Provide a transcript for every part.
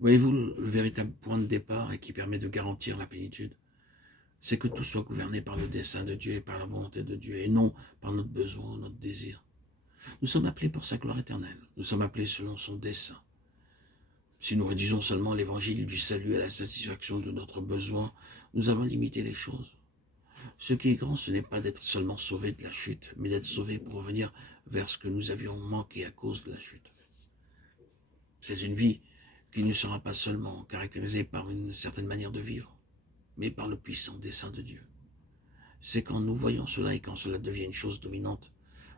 Voyez-vous, le véritable point de départ et qui permet de garantir la plénitude, c'est que tout soit gouverné par le dessein de Dieu et par la volonté de Dieu, et non par notre besoin ou notre désir. Nous sommes appelés pour sa gloire éternelle. Nous sommes appelés selon son dessein. Si nous réduisons seulement l'évangile du salut à la satisfaction de notre besoin, nous avons limité les choses. Ce qui est grand, ce n'est pas d'être seulement sauvé de la chute, mais d'être sauvé pour revenir vers ce que nous avions manqué à cause de la chute. C'est une vie qui ne sera pas seulement caractérisée par une certaine manière de vivre, mais par le puissant dessein de Dieu. C'est quand nous voyons cela et quand cela devient une chose dominante,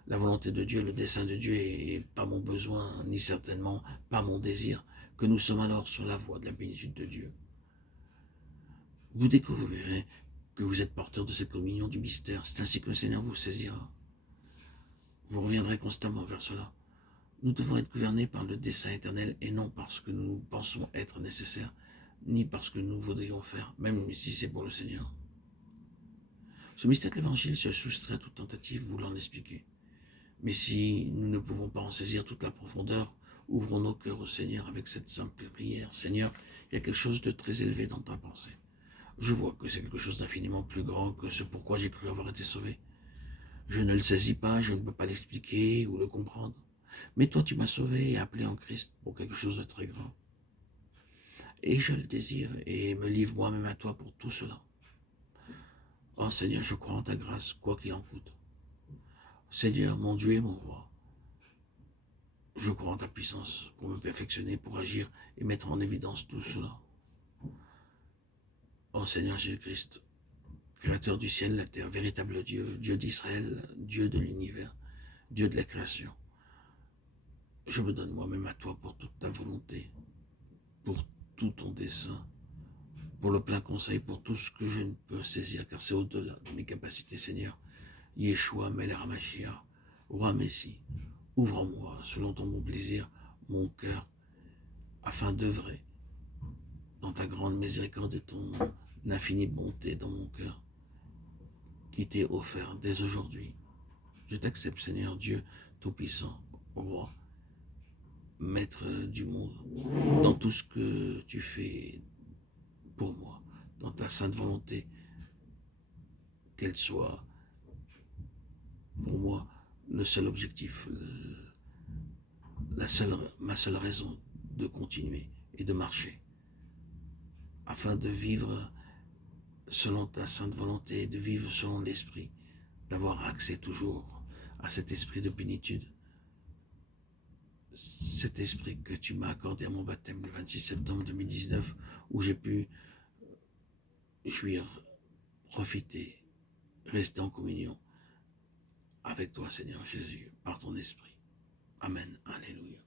la volonté de Dieu, le dessein de Dieu et pas mon besoin, ni certainement pas mon désir, que nous sommes alors sur la voie de la bénédiction de Dieu. Vous découvrirez que vous êtes porteur de cette communion du mystère. C'est ainsi que le Seigneur vous saisira. Vous reviendrez constamment vers cela. Nous devons être gouvernés par le dessein éternel et non parce que nous pensons être nécessaire, ni parce que nous voudrions faire, même si c'est pour le Seigneur. Ce mystère de l'Évangile se soustrait à toute tentative voulant l'expliquer. Mais si nous ne pouvons pas en saisir toute la profondeur, ouvrons nos cœurs au Seigneur avec cette simple prière. Seigneur, il y a quelque chose de très élevé dans ta pensée. Je vois que c'est quelque chose d'infiniment plus grand que ce pourquoi j'ai cru avoir été sauvé. Je ne le saisis pas, je ne peux pas l'expliquer ou le comprendre. Mais toi, tu m'as sauvé et appelé en Christ pour quelque chose de très grand. Et je le désire et me livre moi-même à toi pour tout cela. Oh Seigneur, je crois en ta grâce, quoi qu'il en coûte. Seigneur, mon Dieu et mon roi, je crois en ta puissance pour me perfectionner, pour agir et mettre en évidence tout cela. Oh Seigneur Jésus-Christ, Créateur du ciel et de la terre, véritable Dieu, Dieu d'Israël, Dieu de l'univers, Dieu de la création, je me donne moi-même à toi pour toute ta volonté, pour tout ton dessein, pour le plein conseil, pour tout ce que je ne peux saisir, car c'est au-delà de mes capacités, Seigneur. Yeshua, Melech HaMashiach, Roi Messie, ouvre en moi, selon ton bon plaisir, mon cœur, afin d'œuvrer dans ta grande miséricorde et ton infinie bonté dans mon cœur, qui t'est offert dès aujourd'hui. Je t'accepte, Seigneur Dieu Tout-Puissant, Roi, Maître du monde, dans tout ce que tu fais pour moi, dans ta sainte volonté, qu'elle soit pour moi le seul objectif, ma seule raison de continuer et de marcher, afin de vivre selon ta sainte volonté, de vivre selon l'esprit, d'avoir accès toujours à cet esprit de plénitude, cet esprit que tu m'as accordé à mon baptême le 26 septembre 2019, où j'ai pu jouir, profiter, rester en communion avec toi, Seigneur Jésus, par ton esprit. Amen. Alléluia.